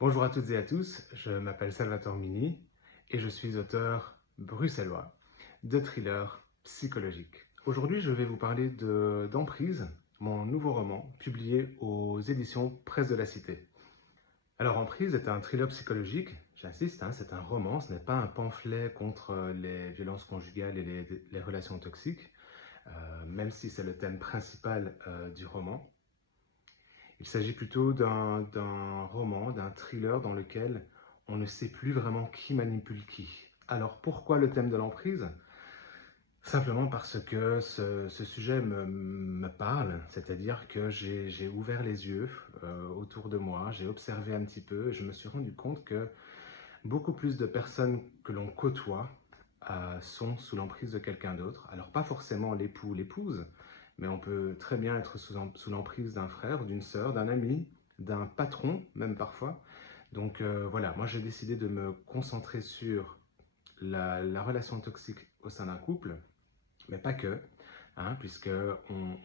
Bonjour à toutes et à tous, je m'appelle Salvatore Mini et je suis auteur bruxellois de thrillers psychologiques. Aujourd'hui, je vais vous parler d'Emprise, mon nouveau roman publié aux éditions Presse de la Cité. Alors, Emprise est un thriller psychologique, j'insiste, c'est un roman, ce n'est pas un pamphlet contre les violences conjugales et les relations toxiques, même si c'est le thème principal du roman. Il s'agit plutôt d'un roman, d'un thriller dans lequel on ne sait plus vraiment qui manipule qui. Alors pourquoi le thème de l'emprise? Simplement parce que ce sujet me parle, c'est-à-dire que j'ai ouvert les yeux autour de moi, j'ai observé un petit peu et je me suis rendu compte que beaucoup plus de personnes que l'on côtoie sont sous l'emprise de quelqu'un d'autre. Alors pas forcément l'époux ou l'épouse, mais on peut très bien être sous l'emprise d'un frère, d'une sœur, d'un ami, d'un patron, même parfois. Donc voilà, moi j'ai décidé de me concentrer sur la relation toxique au sein d'un couple, mais pas que, puisque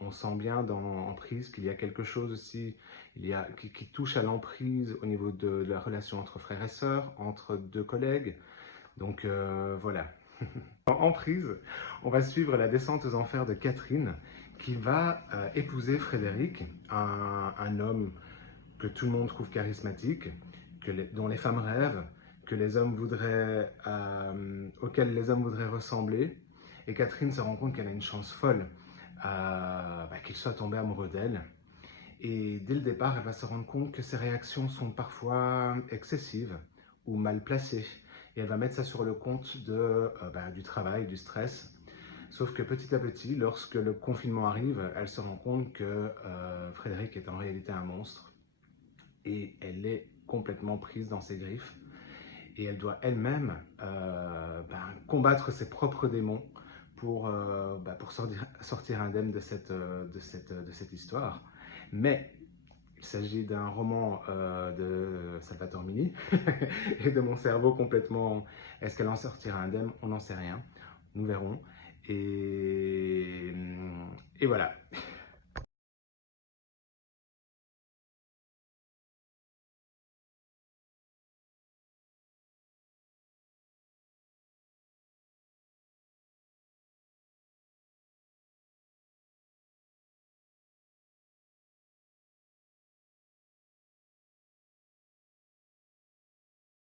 on sent bien dans Emprise qu'il y a quelque chose aussi qui touche à l'emprise au niveau de la relation entre frères et sœurs, entre deux collègues. Donc voilà. En Emprise, on va suivre la descente aux enfers de Catherine, qui va épouser Frédéric, un homme que tout le monde trouve charismatique, dont les femmes rêvent, auxquels les hommes voudraient ressembler. Et Catherine se rend compte qu'elle a une chance folle qu'il soit tombé amoureux d'elle. Et dès le départ, elle va se rendre compte que ses réactions sont parfois excessives ou mal placées. Et elle va mettre ça sur le compte du travail, du stress. Sauf que petit à petit, lorsque le confinement arrive, elle se rend compte que Frédéric est en réalité un monstre. Et elle est complètement prise dans ses griffes. Et elle doit elle-même combattre ses propres démons pour sortir indemne de cette histoire. Mais il s'agit d'un roman de Salvatore Mini et de mon cerveau complètement. Est-ce qu'elle en sortira indemne? On n'en sait rien. Nous verrons. Et voilà.